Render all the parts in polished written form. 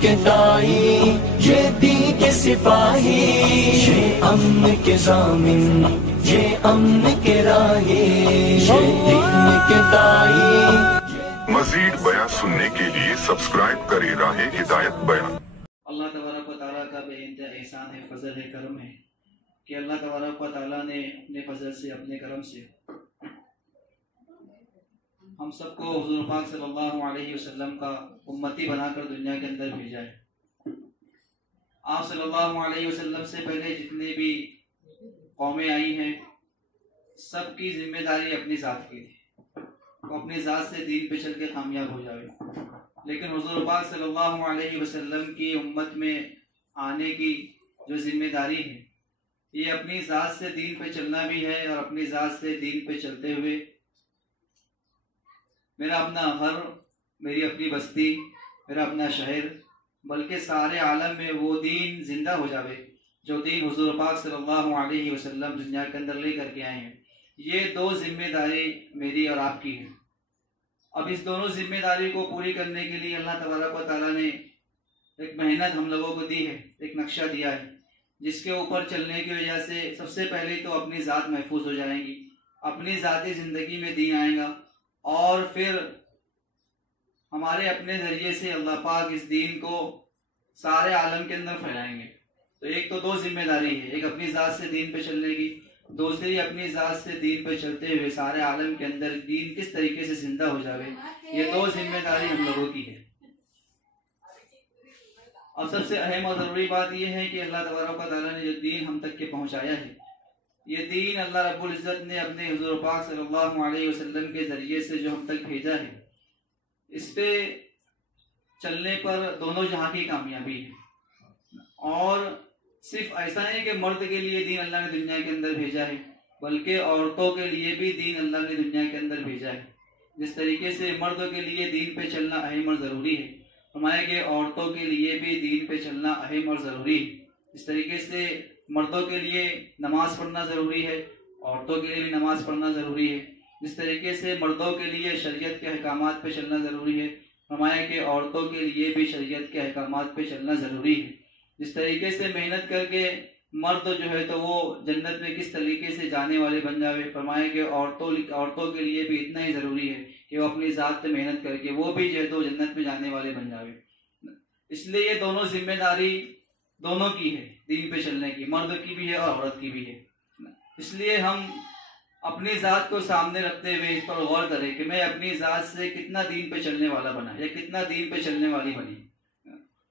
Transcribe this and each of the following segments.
کے دائی، یہ دین کے سپاہی، یہ امن کے ضامن، یہ امن کے راہی، یہ دین کے دائی۔ مزید بیان سننے کے لیے سبسکرائب کریں راہ ہدایت بیان۔ اللہ تبارک و تعالیٰ کا بے انتہا احسان ہے، فضل ہے، کرم ہے کہ اللہ تبارک و تعالیٰ نے اپنے فضل سے، اپنے کرم سے ہم سب کو حضور پاک صلی اللہ علیہ وسلم کا امتی بنا کر دنیا کے اندر بھیجا ہے۔ آپ صلی اللہ علیہ وسلم سے پہلے جتنے بھی قومیں آئی ہیں، سب کی ذمہ داری اپنی ذات کی تھی، وہ اپنی ذات سے دین پہ چل کے کامیاب ہو جائے۔ لیکن حضور پاک صلی اللہ علیہ وسلم کی امت میں آنے کی جو ذمہ داری ہے، یہ اپنی ذات سے دین پہ چلنا بھی ہے، اور اپنی ذات سے دین پہ چلتے ہوئے میرا اپنا گھر، میری اپنی بستی، میرا اپنا شہر، بلکہ سارے عالم میں وہ دین زندہ ہو جاوے جو دین حضور پاک صلی اللہ علیہ وسلم دنیا کے اندر لے کر کے آئے ہیں۔ یہ دو ذمہ داری میری اور آپ کی ہے۔ اب اس دونوں ذمہ داری کو پوری کرنے کے لیے اللہ تبارک و تعالیٰ نے ایک محنت ہم لوگوں کو دی ہے، ایک نقشہ دیا ہے، جس کے اوپر چلنے کی وجہ سے سب سے پہلے تو اپنی ذات محفوظ ہو جائے گی، اپنی ذاتی زندگی میں دین آئے گا، اور پھر ہمارے اپنے ذریعے سے اللہ پاک اس دین کو سارے عالم کے اندر پھیلائیں گے۔ تو ایک تو دو ذمہ داری ہے، ایک اپنی ذات سے دین پہ چلنے کی، دوسری اپنی ذات سے دین پہ چلتے ہوئے سارے عالم کے اندر دین کس طریقے سے زندہ ہو جاوے۔ یہ دو ذمہ داری ہم لوگوں کی ہے۔ اب سب سے اہم اور ضروری بات یہ ہے کہ اللہ تبارک و تعالیٰ نے جو دین ہم تک کے پہنچایا ہے، یہ دین اللہ رب العزت نے اپنے حضور پاک صلی اللہ علیہ وسلم کے ذریعے سے جو ہم تک بھیجا ہے، اس پہ چلنے پر دونوں جہاں کی کامیابی ہے۔ اور صرف ایسا نہیں کہ مرد کے لیے دین اللہ نے دنیا کے اندر بھیجا ہے، بلکہ عورتوں کے لیے بھی دین اللہ نے دنیا کے اندر بھیجا ہے۔ جس طریقے سے مردوں کے لیے دین پہ چلنا اہم اور ضروری ہے، فرمایا کہ عورتوں کے لیے بھی دین پہ چلنا اہم اور ضروری ہے۔ اس طریقے سے مردوں کے لیے نماز پڑھنا ضروری ہے، عورتوں کے لیے بھی نماز پڑھنا ضروری ہے۔ جس طریقے سے مردوں کے لیے شریعت کے احکامات پہ چلنا ضروری ہے، فرمایا کہ عورتوں کے لیے بھی شریعت کے احکامات پہ چلنا ضروری ہے۔ جس طریقے سے محنت کر کے مرد جو ہے تو وہ جنت میں کس طریقے سے جانے والے بن جاوے، فرمایا کہ عورتوں کے لیے بھی اتنا ہی ضروری ہے کہ وہ اپنی ذات پہ محنت کر کے وہ بھی جو ہے تو جنت میں جانے والے بن جاوے۔ اس لیے یہ دونوں ذمہ داری دونوں کی ہے، دین پہ چلنے کی، مرد کی بھی ہے اور عورت کی بھی ہے۔ اس لیے ہم اپنی ذات کو سامنے رکھتے ہوئے اس پر غور کریں کہ میں اپنی ذات سے کتنا دین پہ چلنے والا بنا یا کتنا دین پہ چلنے والی بنی۔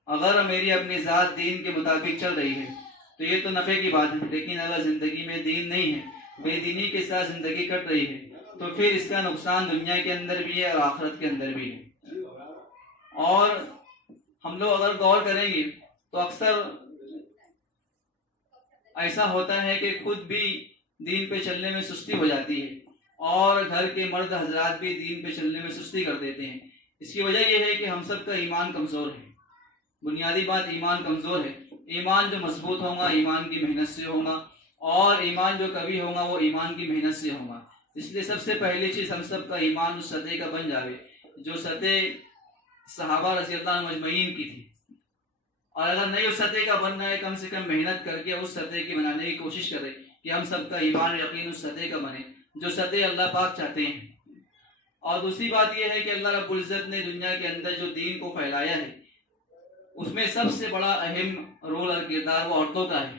اگر میری اپنی ذات دین کے مطابق چل رہی ہے تو یہ تو نفع کی بات ہے، لیکن اگر زندگی میں دین نہیں ہے، بے دینی کے ساتھ زندگی کٹ رہی ہے، تو پھر اس کا نقصان دنیا کے اندر بھی ہے اور آخرت کے اندر بھی ہے۔ اور ہم لوگ اگر غور کریں گے تو اکثر ایسا ہوتا ہے کہ خود بھی دین پہ چلنے میں سستی ہو جاتی ہے، اور گھر کے مرد حضرات بھی دین پہ چلنے میں سستی کر دیتے ہیں۔ اس کی وجہ یہ ہے کہ ہم سب کا ایمان کمزور ہے۔ بنیادی بات ایمان کمزور ہے۔ ایمان جو مضبوط ہوگا ایمان کی محنت سے ہوگا، اور ایمان جو کبھی ہوگا وہ ایمان کی محنت سے ہوگا۔ اس لیے سب سے پہلی چیز ہم سب کا ایمان اس سطح کا بن جاوے جو سطح صحابہ رضی اللہ عنہ مجمعین کی تھی، اور اگر نہیں اس سطح کا بننا ہے، کم سے کم محنت کر کے اس سطح کی بنانے کی کوشش کرے کہ ہم سب کا ایمان یقین اس سطح کا بنے جو سطح اللہ پاک چاہتے ہیں۔ اور دوسری بات یہ ہے کہ اللہ رب العزت نے دنیا کے اندر جو دین کو پھیلایا ہے، اس میں سب سے بڑا اہم رول اور کردار وہ عورتوں کا ہے۔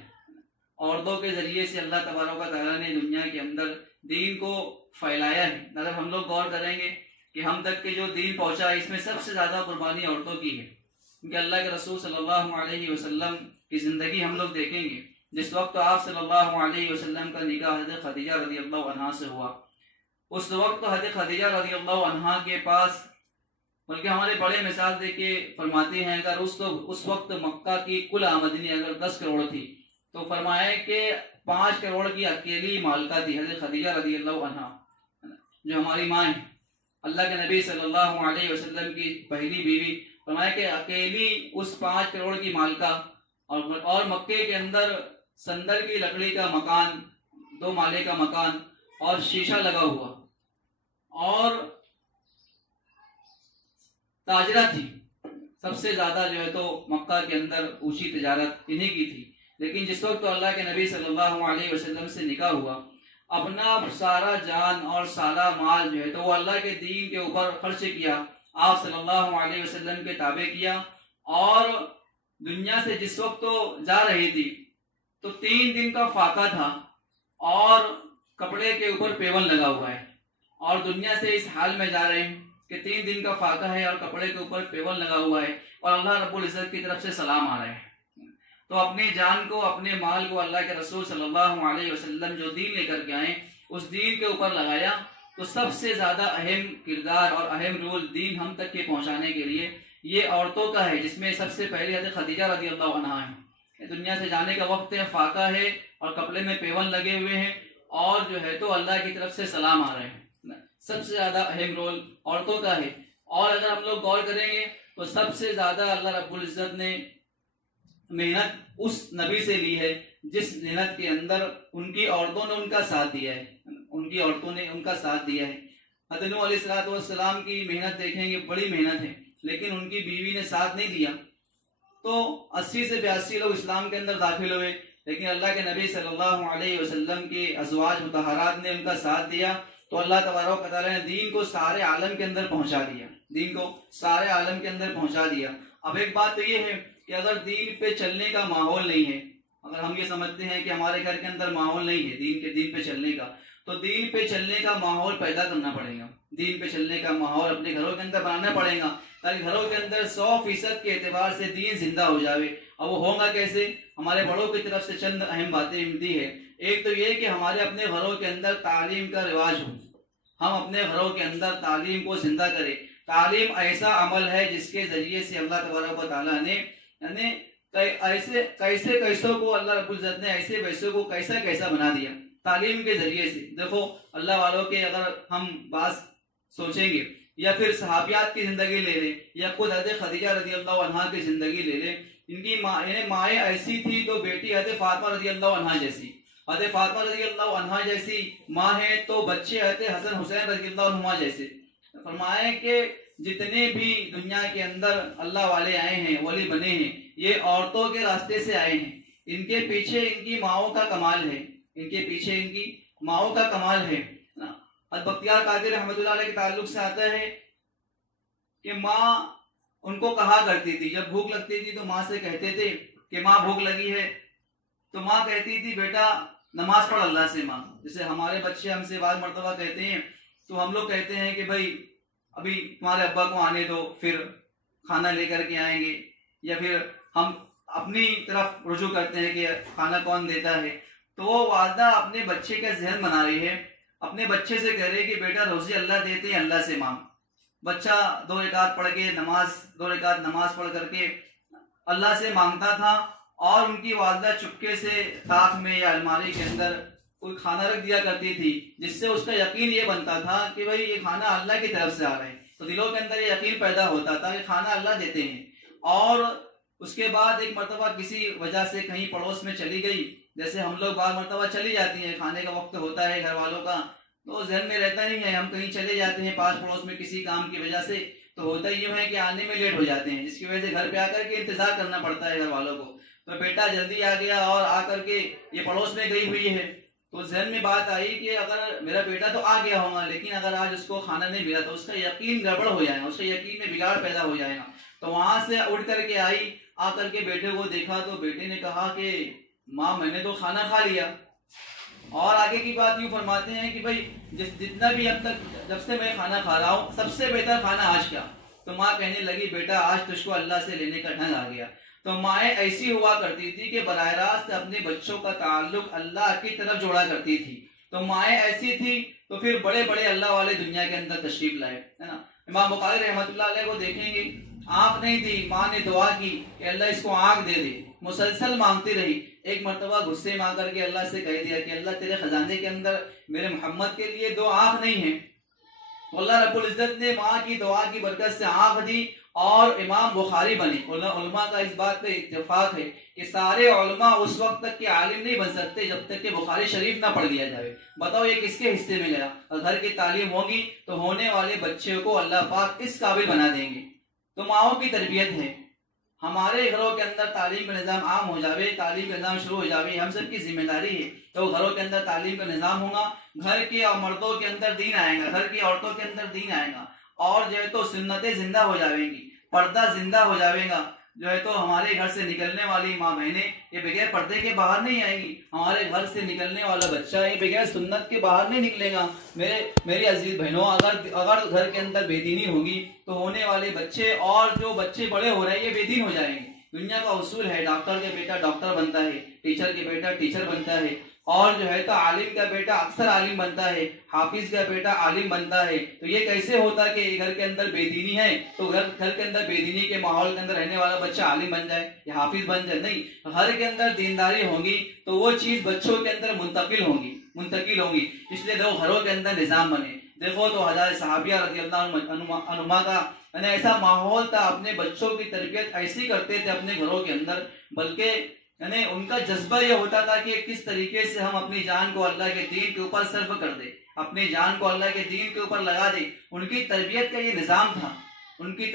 عورتوں کے ذریعے سے اللہ تبارک و تعالیٰ نے دنیا کے اندر دین کو پھیلایا ہے۔ اگر ہم لوگ غور کریں گے کہ ہم تک کے جو دین پہنچا ہے، اس میں سب سے زیادہ قربانی عورتوں کی ہے، کیونکہ اللہ کے رسول صلی اللہ علیہ وسلم کی زندگی ہم لوگ دیکھیں گے، جس وقت آپ صلی اللہ علیہ وسلم کا نکاح حضرت خدیجہ رضی اللہ عنہا سے ہوا، اس وقت حضرت خدیجہ رضی اللہ عنہا کے پاس، بلکہ ہمارے بڑے مثال دے کے فرماتے ہیں، اگر اس وقت مکہ کی کل آمدنی اگر 10 کروڑ تھی تو فرمایا کہ 5 کروڑ کی اکیلی مالکہ تھی حضرت خدیجہ رضی اللہ عنہا، جو ہماری ماں ہیں، اللہ کے نبی صلی اللہ علیہ وسلم کی پہلی بیوی۔ فرمایا کہ اکیلی اس 5 کروڑ کی مالکہ، اور مکے کے اندر سندر کی لکڑی کا مکان، 2 مالے کا مکان اور شیشہ لگا ہوا، اور تاجرہ تھی، سب سے زیادہ جو ہے تو مکہ کے اندر اونچی تجارت انہی کی تھی، لیکن جس وقت تو اللہ کے نبی صلی اللہ علیہ وسلم سے نکاح ہوا، اپنا سارا جان اور سارا مال جو ہے تو وہ اللہ کے دین کے اوپر خرچ کیا، آپ صلی اللہ علیہ وسلم کے تابع کیا، اور دنیا سے جس وقت تو جا رہی تھی تو 3 دن کا فاقہ تھا اور کپڑے کے اوپر پیون لگا ہوا ہے، اور دنیا سے اس حال میں جا رہے ہیں کہ 3 دن کا فاقہ ہے اور کپڑے کے اوپر پیون لگا ہوا ہے، اور اللہ رب العزت کی طرف سے سلام آ رہے ہیں۔ تو اپنی جان کو، اپنے مال کو اللہ کے رسول صلی اللہ علیہ وسلم جو دین لے کر کے آئے اس دین کے اوپر لگایا، تو سب سے زیادہ اہم کردار اور اہم رول دین ہم تک کے پہنچانے کے لیے یہ عورتوں کا ہے، جس میں سب سے پہلے حضرت خدیجہ رضی اللہ عنہا ہے۔ دنیا سے جانے کا وقت ہے، فاقہ ہے اور کپڑے میں پیون لگے ہوئے ہیں، اور جو ہے تو اللہ کی طرف سے سلام آ رہے ہیں۔ سب سے زیادہ اہم رول عورتوں کا ہے، اور اگر ہم لوگ غور کریں گے تو سب سے زیادہ اللہ رب العزت نے محنت اس نبی سے لی ہے جس محنت کے اندر ان کی عورتوں نے ان کا ساتھ دیا ہے، ان کی عورتوں نے ان کا ساتھ دیا ہے۔ حضرت نوح علیہ السلام کی محنت دیکھیں گے، بڑی محنت ہے، لیکن ان کی بیوی نے ساتھ نہیں دیا، تو 80 سے 82 لوگ اسلام کے اندر داخل ہوئے، لیکن اللہ کے نبی صلی اللہ علیہ وسلم کے ازواج مطہرات نے ان کا ساتھ دیا، تو اللہ تبارک و تعالیٰ نے دین کو سارے عالم کے اندر پہنچا دیا، دین کو سارے عالم کے اندر پہنچا دیا۔ اب ایک بات تو یہ ہے کہ اگر دین پہ چلنے کا ماحول نہیں ہے، اگر ہم یہ سمجھتے ہیں کہ ہمارے گھر کے اندر ماحول نہیں ہے دین پہ چلنے کا، تو دین پہ چلنے کا ماحول پیدا کرنا پڑے گا، دین پہ چلنے کا ماحول اپنے گھروں کے اندر بنانا پڑے گا، تاکہ گھروں کے اندر 100% کے اعتبار سے دین زندہ ہو جاوے۔ اب وہ ہوگا کیسے؟ ہمارے بڑوں کی طرف سے چند اہم باتیں ملتی ہے۔ ایک تو یہ کہ ہمارے اپنے گھروں کے اندر تعلیم کا رواج ہو، ہم اپنے گھروں کے اندر تعلیم کو زندہ کریں۔ تعلیم ایسا عمل ہے جس کے ذریعے سے اللہ تبارک و تعالیٰ نے یعنی کیسوں کو اللہ رب العزت نے ایسے ویسوں کو کیسا بنا دیا تعلیم کے ذریعے سے۔ دیکھو اللہ والوں کے اگر ہم بات سوچیں گے، یا پھر صحابیات کی زندگی لے لیں، یا خود حضرت خدیجہ رضی اللہ عنہا کی زندگی لے لیں، ان کی مائیں ایسی تھی تو بیٹی حضرت فاطمہ رضی اللہ عنہا جیسی، حضرت فاطمہ رضی اللہ عنہا جیسی ماں ہے تو بچے حضرت حسن حسین رضی اللہ عنہما جیسے۔ فرمائے کہ جتنے بھی دنیا کے اندر اللہ والے آئے ہیں، ولی بنے ہیں، یہ عورتوں کے راستے سے آئے ہیں، ان کے پیچھے ان کی ماؤں کا کمال ہے، ان کے پیچھے ان کی ماؤں کا کمال ہے۔ حضرت بختیار قادری رحمۃ اللہ علیہ کے تعلق سے آتا ہے کہ ماں ان کو کہا کرتی تھی، جب بھوک لگتی تھی تو ماں سے کہتے تھے کہ ماں بھوک لگی ہے، تو ماں کہتی تھی بیٹا نماز پڑھ اللہ سے مانگ۔ جیسے ہمارے بچے ہم سے بعض مرتبہ کہتے ہیں تو ہم لوگ کہتے ہیں کہ بھائی ابھی تمہارے ابا کو آنے دو، پھر کھانا لے کر کے آئیں گے، یا پھر ہم اپنی طرف رجوع کرتے ہیں کہ کھانا کون دیتا ہے۔ تو وہ والدہ اپنے بچے کا ذہن بنا رہی ہے، اپنے بچے سے کہہ رہی ہے کہ بیٹا روزی اللہ دیتے ہیں، اللہ سے مانگ۔ بچہ 2 رکعت پڑھ کے 2 رکعت نماز پڑھ کر کے اللہ سے مانگتا تھا، اور ان کی والدہ چپکے سے طاق میں یا الماری کے اندر کوئی کھانا رکھ دیا کرتی تھی، جس سے اس کا یقین یہ بنتا تھا کہ بھائی یہ کھانا اللہ کی طرف سے آ رہا ہے، تو دلوں کے اندر یہ یقین پیدا ہوتا تھا کہ کھانا اللہ دیتے ہیں۔ اور اس کے بعد ایک مرتبہ کسی وجہ سے کہیں پڑوس میں چلی گئی، جیسے ہم لوگ بعض مرتبہ چلی جاتی ہیں، کھانے کا وقت ہوتا ہے گھر والوں کا تو ذہن میں رہتا نہیں ہے، ہم کہیں چلے جاتے ہیں پاس پڑوس میں کسی کام کی وجہ سے، تو ہوتا یہ ہے کہ آنے میں لیٹ ہو جاتے ہیں، جس کی وجہ سے گھر پہ آ کر کے انتظار کرنا پڑتا ہے گھر والوں کو۔ تو بیٹا جلدی آ گیا اور آ کر کے یہ پڑوس میں گئی ہوئی ہے، تو ذہن میں بات آئی کہ اگر میرا بیٹا تو آ گیا ہوگا، لیکن اگر آج اس کو کھانا نہیں ملا تو اس کا یقین گڑبڑ ہو جائے گا، اس کے یقین میں بگاڑ پیدا ہو جائے گا۔ تو وہاں سے اٹھ کر کے آئی، آ کر کے بیٹے کو دیکھا تو بیٹے نے کہا کہ ماں میں نے تو کھانا کھا لیا۔ اور آگے کی بات یوں فرماتے ہیں کہ بھائی جتنا بھی اب تک جب سے میں کھانا کھا رہا ہوں سب سے بہتر کھانا آج کا۔ تو ماں کہنے لگی بیٹا آج تجھ کو اللہ سے لینے کا ڈھنگ آ گیا۔ تو مائیں ایسی ہوا کرتی تھی کہ براہ راست اپنے بچوں کا تعلق اللہ کی طرف جوڑا کرتی تھی۔ تو مائیں ایسی تھی تو پھر بڑے بڑے اللہ والے دنیا کے اندر تشریف لائے، ہے نا۔ امام بخاری رحمۃ اللہ علیہ کو دیکھیں گے، آنکھ نہیں دی، ماں نے دعا کی کہ اللہ اس کو آنکھ دے دے، مسلسل مانگتی رہی۔ ایک مرتبہ غصے میں آ کر کے اللہ سے کہہ دیا کہ اللہ تیرے خزانے کے اندر میرے محمد کے لیے 2 آنکھ نہیں ہیں۔ تو اللہ رب العزت نے ماں کی دعا کی برکت سے آنکھ دی اور امام بخاری بنے۔ علماء کا اس بات پہ اتفاق ہے کہ سارے علماء اس وقت تک کے عالم نہیں بن سکتے جب تک کہ بخاری شریف نہ پڑھ لیا جائے۔ بتاؤ یہ کس کے حصے میں گیا؟ اور گھر کی تعلیم ہوگی تو ہونے والے بچے کو اللہ پاک اس قابل بنا دیں گے تو ماؤں کی تربیت ہے. ہمارے گھروں کے اندر تعلیم کا نظام عام ہو جاوے, تعلیم کا نظام شروع ہو جاوے, ہم سب کی ذمہ داری ہے. تو گھروں کے اندر تعلیم کا نظام ہوگا, گھر کے اور مردوں کے اندر دین آئے گا, گھر کی عورتوں کے اندر دین آئے گا, اور جو ہے تو سنتیں زندہ ہو جاویں گی, پردہ زندہ ہو جاوے گا. جو ہے تو ہمارے گھر سے نکلنے والی ماں بہنیں یہ بغیر پردے کے باہر نہیں آئیں گی. ہمارے گھر سے نکلنے والا بچہ یہ بغیر سنت کے باہر نہیں نکلے گا. میری عزیز بہنوں, اگر گھر کے اندر بے دینی ہوگی تو ہونے والے بچے اور جو بچے بڑے ہو رہے ہیں یہ بے دین ہو جائیں گے. دنیا کا اصول ہے, ڈاکٹر کے بیٹا ڈاکٹر بنتا ہے, ٹیچر کے بیٹا ٹیچر بنتا ہے, اور جو ہے تو عالم کا بیٹا اکثر عالم بنتا ہے, حافظ کا بیٹا عالم بنتا ہے. تو یہ کیسے ہوتا کہ گھر کے اندر بے دینی ہے تو گھر کے اندر بے دینی کے ماحول کے اندر رہنے والا بچہ عالم بن جائے یا حافظ بن جائے؟ نہیں, گھر کے اندر دینداری ہوگی تو وہ چیز بچوں کے اندر منتقل ہوگی. اس لیے دو گھروں کے اندر نظام بنے. دیکھو تو حضرت صحابیہ رضی اللہ عنہما کا ایسا ماحول تھا, اپنے بچوں کی تربیت ایسی کرتے تھے اپنے گھروں کے اندر, بلکہ ان کا جذبہ یہ ہوتا تھا کہ کس طریقے سے ہم اپنی جان کو اللہ کے دین کے اوپر صرف کر دیں, اپنی جان کو اللہ کے دین کے اوپر لگا دیں. ان کی تربیت کا یہ نظام تھا, کہ ان کی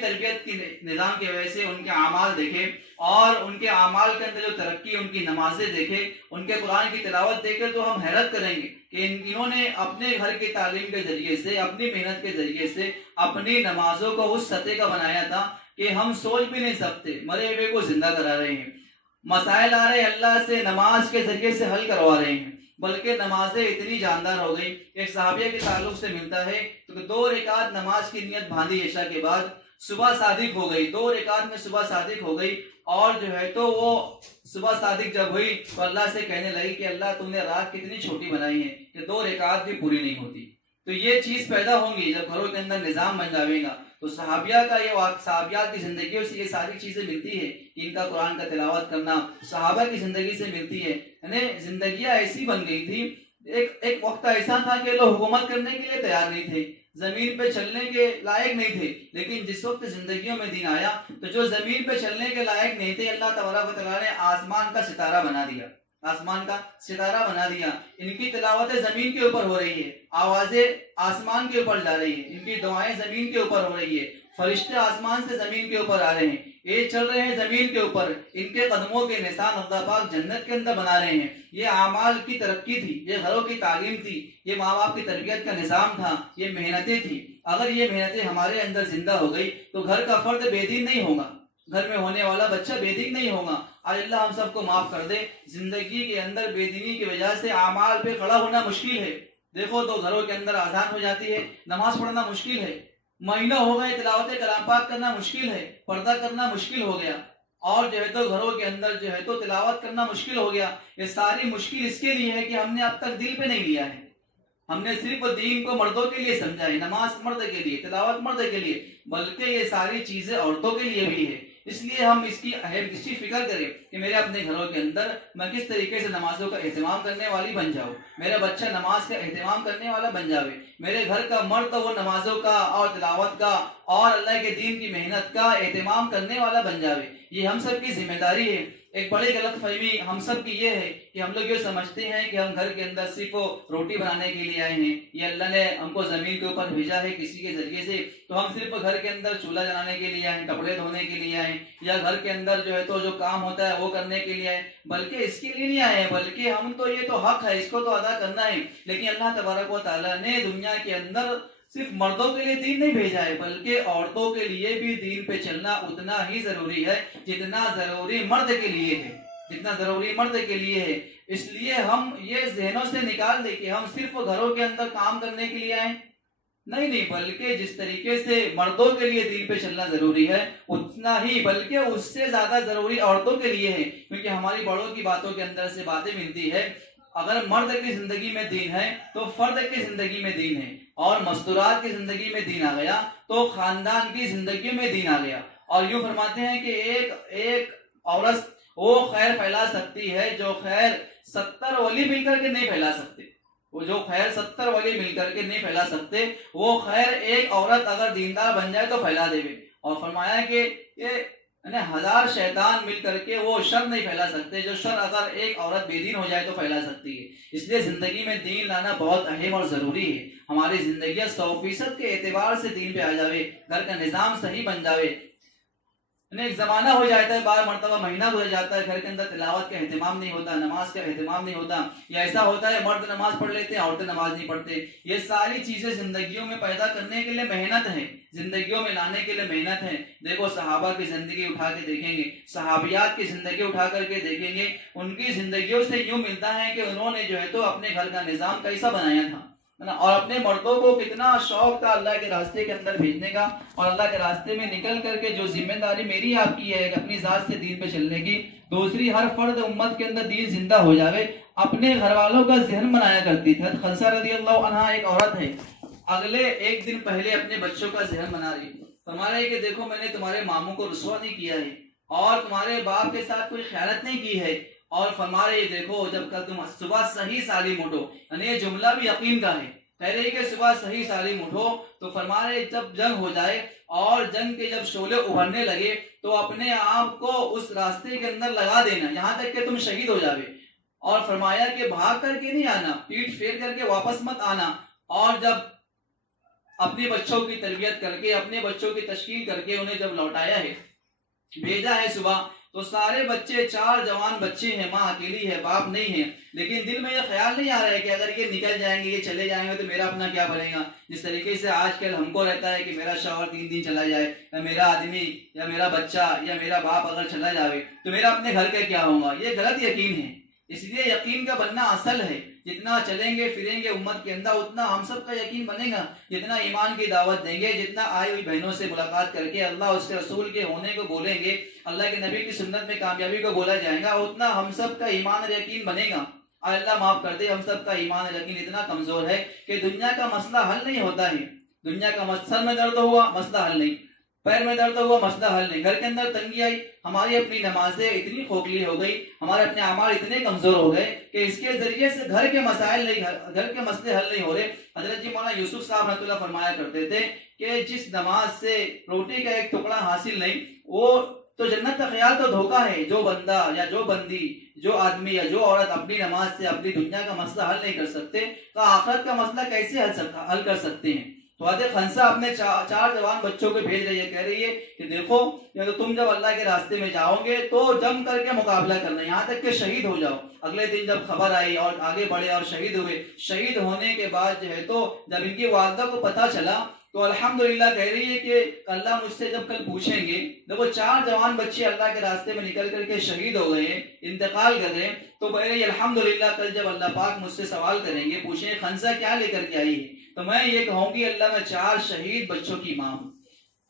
تربیت کی نظام کی وجہ سے ان کے اعمال دیکھے, اور ان کے اعمال کے اندر جو ترقی, ان کی نمازیں دیکھے, ان کے قرآن کی تلاوت دیکھے تو ہم حیرت کریں گے کہ انہوں نے اپنے گھر کی تعلیم کے ذریعے سے, اپنی محنت کے ذریعے سے اپنی نمازوں کو اس سطح کا بنایا تھا کہ ہم سوچ بھی نہیں سکتے. مرے ہوئے کو زندہ کرا رہے ہیں, مسائل آ رہے اللہ سے نماز کے ذریعے سے حل کروا رہے ہیں, بلکہ نمازیں اتنی جاندار ہو گئی. ایک صحابیہ کے تعلق سے ملتا ہے تو 2 رکعت نماز کی نیت باندھی عشاء کے بعد, صبح صادق ہو گئی, 2 رکعت میں صبح صادق ہو گئی, اور جو ہے تو وہ صبح صادق جب ہوئی تو اللہ سے کہنے لگی کہ اللہ تم نے رات کتنی چھوٹی بنائی ہے کہ 2 رکعت بھی پوری نہیں ہوتی. تو یہ چیز پیدا ہوں گی جب گھروں کے اندر نظام بن جاوے گا. تو صحابیہ کا صحابیات کی زندگیوں سے یہ ساری چیزیں ملتی ہے کہ ان کا قرآن کا تلاوت کرنا صحابہ کی زندگی سے ملتی ہے. یعنی زندگیاں ایسی بن گئی تھی, ایک وقت ایسا تھا کہ لوگ حکومت کرنے کے لیے تیار نہیں تھے, زمین پہ چلنے کے لائق نہیں تھے, لیکن جس وقت زندگیوں میں دین آیا تو جو زمین پہ چلنے کے لائق نہیں تھے اللہ تبارک و تعالیٰ نے آسمان کا ستارہ بنا دیا, ان کی تلاوتیں زمین کے اوپر ہو رہی ہے, آوازیں آسمان کے اوپر جا رہی ہیں, ان کی دعائیں زمین کے اوپر ہو رہی ہے, فرشتے آسمان سے زمین کے اوپر آ رہے ہیں, یہ چل رہے ہیں زمین کے اوپر, ان کے قدموں کے نشان اللہ پاک جنت کے اندر بنا رہے ہیں. یہ اعمال کی ترقی تھی, یہ گھروں کی تعلیم تھی, یہ ماں باپ کی تربیت کا نظام تھا, یہ محنتیں تھی. اگر یہ محنتیں ہمارے اندر زندہ ہو گئی تو گھر کا فرد بے دین نہیں ہوگا, گھر میں ہونے والا بچہ بے دین نہیں ہوگا. آج اللہ ہم سب کو معاف کر دے. زندگی کے اندر بے دینی کی وجہ سے اعمال پہ کھڑا ہونا مشکل ہے. دیکھو تو گھروں کے اندر اذان ہو جاتی ہے, نماز پڑھنا مشکل ہے, مہینہ ہو گئے تلاوت کلام پاک کرنا مشکل ہے, پردہ کرنا مشکل ہو گیا, اور جو ہے تو گھروں کے اندر جو ہے تو تلاوت کرنا مشکل ہو گیا. یہ ساری مشکل اس کے لیے ہے کہ ہم نے اب تک دل پہ نہیں لیا ہے. ہم نے صرف دین کو مردوں کے لیے سمجھا ہے, نماز مرد کے لیے, تلاوت مرد کے لیے, بلکہ یہ ساری چیزیں عورتوں کے لیے بھی ہے. اس لیے ہم اس کی فکر کریں کہ میرے اپنے گھروں کے اندر میں کس طریقے سے نمازوں کا اہتمام کرنے والی بن جاؤں, میرا بچہ نماز کا اہتمام کرنے والا بن جاوے, میرے گھر کا مرد وہ نمازوں کا اور تلاوت کا اور اللہ کے دین کی محنت کا اہتمام کرنے والا بن جاوے. یہ ہم سب کی ذمہ داری ہے. ایک بڑی غلط فہمی ہم سب کی یہ ہے کہ ہم لوگ یہ سمجھتے ہیں کہ ہم گھر کے اندر صرف روٹی بنانے کے لیے آئے ہیں, یہ اللہ نے ہم کو زمین کے اوپر بھیجا ہے کسی کے ذریعے سے, تو ہم صرف گھر کے اندر چولہا جلانے کے لیے آئے, کپڑے دھونے کے لیے آئے, یا گھر کے اندر جو ہے تو جو کام ہوتا ہے وہ کرنے کے لیے آئے, بلکہ اس کے لیے نہیں آئے ہیں, بلکہ ہم تو یہ تو حق ہے, اس کو تو ادا کرنا ہے. لیکن اللہ تبارک و تعالیٰ نے دنیا کے اندر صرف مردوں کے لیے دین نہیں بھیجا ہے, بلکہ عورتوں کے لیے بھی دین پہ چلنا اتنا ہی ضروری ہے جتنا ضروری مرد کے لیے ہے. اس لیے ہم یہ ذہنوں سے نکال دیں کہ ہم صرف گھروں کے اندر کام کرنے کے لیے آئے, نہیں, بلکہ جس طریقے سے مردوں کے لیے دین پہ چلنا ضروری ہے اتنا ہی بلکہ اس سے زیادہ ضروری عورتوں کے لیے ہے. کیونکہ ہماری بڑوں کی باتوں کے اندر سے باتیں ملتی ہے, اگر مرد کی زندگی میں دین ہے تو فرد کی زندگی میں دین ہے, اور مستورات کی زندگی میں دین آ گیا تو خاندان کی زندگی میں دین آ گیا. اور یوں فرماتے ہیں کہ ایک عورت وہ خیر پھیلا سکتی ہے جو خیر 70 ولی مل کر کے نہیں پھیلا سکتے, وہ جو خیر 70 ولی مل کر کے نہیں پھیلا سکتے, وہ خیر ایک عورت اگر دیندار بن جائے تو پھیلا دے. اور فرمایا کہ یہ 1000 شیطان مل کر کے وہ شر نہیں پھیلا سکتے جو شر اگر ایک عورت بے دین ہو جائے تو پھیلا سکتی ہے۔ اس لیے زندگی میں دین لانا بہت اہم اور ضروری ہے۔ ہماری زندگیاں 100% کے اعتبار سے دین پہ آ جاوے، گھر کا نظام صحیح بن جاوے۔ ایک زمانہ ہو جاتا ہے، بار مرتبہ مہینہ گزر جاتا ہے، گھر کے اندر تلاوت کا اہتمام نہیں ہوتا، نماز کا اہتمام نہیں ہوتا، یا ایسا ہوتا ہے مرد نماز پڑھ لیتے ہیں، عورتیں نماز نہیں پڑھتے۔ یہ ساری چیزیں زندگیوں میں پیدا کرنے کے لیے محنت ہے، زندگیوں میں لانے کے لیے محنت ہے۔ دیکھو صحابہ کی زندگی اٹھا کے دیکھیں گے، صحابیات کی زندگی اٹھا کر کے دیکھیں گے، ان کی زندگیوں سے یوں ملتا ہے کہ انہوں نے جو ہے تو اپنے گھر کا نظام کیسا بنایا تھا، اور اپنے مردوں کو کتنا شوق تھا اللہ کے راستے کے اندر بھیجنے کا، اور اللہ کے راستے میں نکل کر کے جو ذمہ داری میری آپ کی ہے اپنی ذات سے دین پہ چلنے کی، دوسری ہر فرد امت کے اندر دین زندہ ہو جاوے، اپنے گھر والوں کا ذہن بنایا کرتی تھی۔ خنسہ رضی اللہ عنہ ایک عورت ہے، اگلے ایک دن پہلے اپنے بچوں کا ذہن بنا رہی، فرما رہی کہ دیکھو میں نے تمہارے ماموں کو رسوا نہیں کیا ہے اور تمہارے باپ کے ساتھ کوئی خیانت نہیں کی ہے، اور فرما رہی دیکھو جب کل تم صبح صحیح سالم اٹھو، یعنی یہ جملہ بھی یقین کا ہے، کہہ رہی کہ صبح صحیح سالم اٹھو تو فرما رہے جب جنگ ہو جائے اور جنگ کے جب شعلے ابھرنے لگے تو اپنے آپ کو اس راستے کے اندر لگا دینا یہاں تک کہ تم شہید ہو جاوے، اور فرمایا کہ بھاگ کر کے نہیں آنا، پیٹ پھیر کر کے واپس مت آنا، اور جب اپنے بچوں کی تربیت کر کے اپنے بچوں کی تشکیل کر کے انہیں جب لوٹایا ہے، بھیجا ہے صبح، تو سارے بچے 4 جوان بچے ہیں، ماں اکیلی ہے، باپ نہیں ہے، لیکن دل میں یہ خیال نہیں آ رہا ہے کہ اگر یہ نکل جائیں گے، یہ چلے جائیں گے تو میرا اپنا کیا بنے گا۔ جس طریقے سے آج کل ہم کو رہتا ہے کہ میرا شوہر 3 دن چلا جائے، یا میرا آدمی یا میرا بچہ یا میرا باپ اگر چلا جائے تو میرا اپنے گھر کا کیا ہوگا، یہ غلط یقین ہے۔ اس لیے یقین کا بننا اصل ہے، جتنا چلیں گے پھریں گے امت کے اندر اتنا ہم سب کا یقین بنے گا، جتنا ایمان کی دعوت دیں گے، جتنا آئی ہوئی بہنوں سے ملاقات کر کے اللہ اس کے رسول کے ہونے کو بولیں گے، اللہ کے نبی کی سنت میں کامیابی کو بولا جائے گا، اتنا ہم سب کا ایمان اور یقین بنے گا۔ اللہ معاف کر دے، ہم سب کا ایمان اور یقین اتنا کمزور ہے کہ دنیا کا مسئلہ حل نہیں ہوتا ہے، دنیا کا سر میں درد ہوا مسئلہ حل نہیں، پیر میں درد ہوا مسئلہ حل نہیں، گھر کے اندر تنگی آئی، ہماری اپنی نمازیں اتنی کھوکھلی ہو گئی، ہمارے اپنے اعمال اتنے کمزور ہو گئے کہ اس کے ذریعے سے گھر کے مسائل نہیں، گھر کے مسئلے حل نہیں ہو رہے۔ حضرت جی مولانا یوسف صاحب رحمۃ اللہ فرمایا کرتے تھے کہ جس نماز سے روٹی کا ایک ٹکڑا حاصل نہیں، وہ تو جنت کا خیال تو دھوکا ہے۔ جو بندہ یا جو بندی، جو آدمی یا جو عورت اپنی نماز سے اپنی دنیا کا مسئلہ حل نہیں کر سکتے تو آخرت کا مسئلہ کیسے حل کر سکتے ہیں؟ تو حضرت خنسہ اپنے 4 جوان بچوں کو بھیج رہی ہے، کہہ رہی ہے کہ دیکھو یا تو تم جب اللہ کے راستے میں جاؤ گے تو جم کر کے مقابلہ کرنا، یہاں تک کہ شہید ہو جاؤ۔ اگلے دن جب خبر آئی اور آگے بڑھے اور شہید ہوئے، شہید ہونے کے بعد جو ہے تو جب ان کی والدہ کو پتہ چلا تو الحمدللہ کہہ رہی ہے کہ اللہ مجھ سے جب کل پوچھیں گے، دیکھو 4 جوان بچے اللہ کے راستے میں نکل کر کے شہید ہو گئے، انتقال کر گئے، تو کہہ رہی ہے الحمدللہ کل جب اللہ پاک مجھ سے سوال کریں گے، پوچھیں خنسہ کیا لے کر کے آئی ہے، تو میں یہ کہوں گی اللہ میں 4 شہید بچوں کی ماں ہوں۔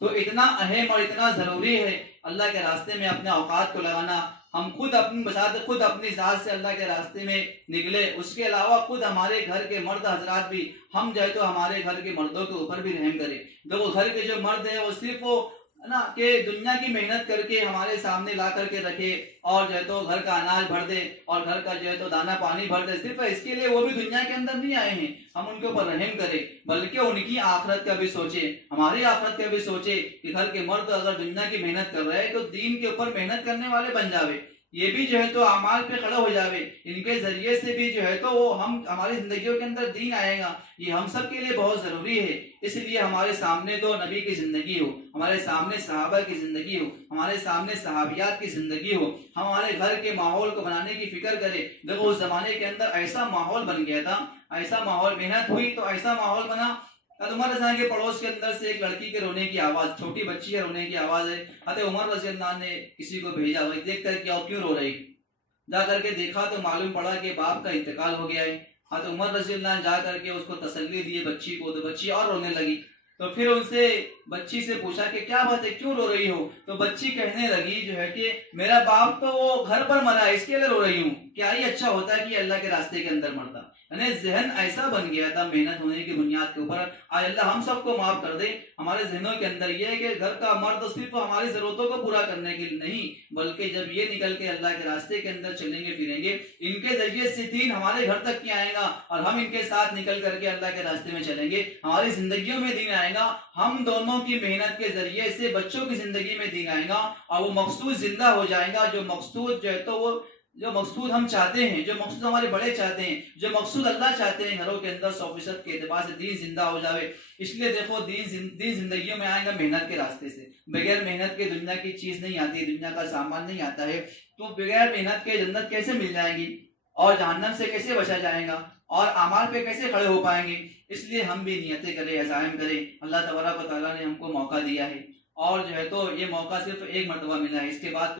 تو اتنا اہم اور اتنا ضروری ہے اللہ کے راستے میں اپنے اوقات کو لگانا۔ ہم خود اپنی بساط خود اپنی ذات سے اللہ کے راستے میں نکلے، اس کے علاوہ خود ہمارے گھر کے مرد حضرات بھی، ہم جو ہے تو ہمارے گھر کے مردوں کے اوپر بھی رحم کریں۔ دیکھو گھر کے جو مرد ہیں وہ صرف وہ نا کہ دنیا کی محنت کر کے ہمارے سامنے لا کر کے رکھے اور جو ہے تو گھر کا اناج بھر دے اور گھر کا جو ہے تو دانا پانی بھر دے، صرف اس کے لیے وہ بھی دنیا کے اندر نہیں آئے ہیں ہم ان کے اوپر رحم کریں، بلکہ ان کی آخرت کا بھی سوچے، ہماری آخرت کا بھی سوچے کہ گھر کے مرد اگر دنیا کی محنت کر رہے ہیں تو دین کے اوپر محنت کرنے والے بن جاوے، یہ بھی جو ہے تو اعمال پہ کھڑا ہو جاوے، ان کے ذریعے سے بھی جو ہے تو وہ ہماری زندگیوں کے اندر دین آئے گا، یہ ہم سب کے لیے بہت ضروری ہے۔ اس لیے ہمارے سامنے تو نبی کی زندگی ہو، ہمارے سامنے صحابہ کی زندگی ہو، ہمارے سامنے صحابیات کی زندگی ہو، ہمارے گھر کے ماحول کو بنانے کی فکر کرے۔ دیکھو اس زمانے کے اندر ایسا ماحول بن گیا تھا، ایسا ماحول، محنت ہوئی تو ایسا ماحول بنا۔ عمر رضی اللہ کے پڑوس کے اندر سے ایک لڑکی کے رونے کی آواز، چھوٹی بچی ہے رونے کی آواز ہے، حضرت عمر رضی اللہ نے کسی کو بھیجا، وہی دیکھ کر کے کیوں رو رہی، جا کر کے دیکھا تو معلوم پڑا کہ باپ کا انتقال ہو گیا ہے۔ حضرت عمر رضی اللہ نے جا کر کے اس کو تسلی دی بچی کو، تو بچی اور رونے لگی، تو پھر ان سے بچی سے پوچھا کہ کیا بات ہے کیوں رو رہی ہو، تو بچی کہنے لگی جو ہے کہ میرا باپ تو وہ گھر پر مرا ہے اس کے لیے رو رہی ہوں، کیا ہی اچھا ہوتا ہے کہ اللہ کے راستے کے اندر مرتا، یعنی ذہن ایسا بن گیا تھا محنت ہونے کی بنیاد کے اوپر. آج اللہ ہم سب کو معاف کر دے. ہمارے ذہنوں کے اندر یہ ہے کہ گھر کا مرد صرف ہماری ضرورتوں کو پورا کرنے کے لیے نہیں، بلکہ جب یہ نکل کے اللہ کے راستے کے اندر چلیں گے پھریں گے، ان کے ذریعے سے دین ہمارے گھر تک کی آئے گا اور ہم ان کے ساتھ نکل کر کے اللہ کے راستے میں چلیں گے، ہماری زندگیوں میں دین آئے گا. ہم دونوں کی محنت کے ذریعے سے بچوں کی زندگی میں دین آئے گا اور وہ مقصود زندہ ہو جائے گا. جو مقصود جو ہے تو وہ جو مقصود ہم چاہتے ہیں، جو مقصود ہمارے بڑے چاہتے ہیں، جو مقصود اللہ چاہتے ہیں، گھروں کے اندر 100% کے اعتبار سے دین زندہ ہو جاوے. اس لیے دیکھو دین زندگیوں میں آئے گا محنت کے راستے سے. بغیر محنت کے دنیا کی چیز نہیں آتی، دنیا کا سامان نہیں آتا ہے. تو بغیر محنت کے جنت کیسے مل جائیں گی اور جہنم سے کیسے بچا جائے گا اور اعمال پہ کیسے کھڑے ہو پائیں گے. اس لیے ہم بھی نیتیں کریں، عزائم کریں. اللہ تبارک و تعالیٰ نے ہم کو موقع دیا ہے اور جو ہے تو یہ موقع صرف ایک مرتبہ ملا ہے، اس کے بعد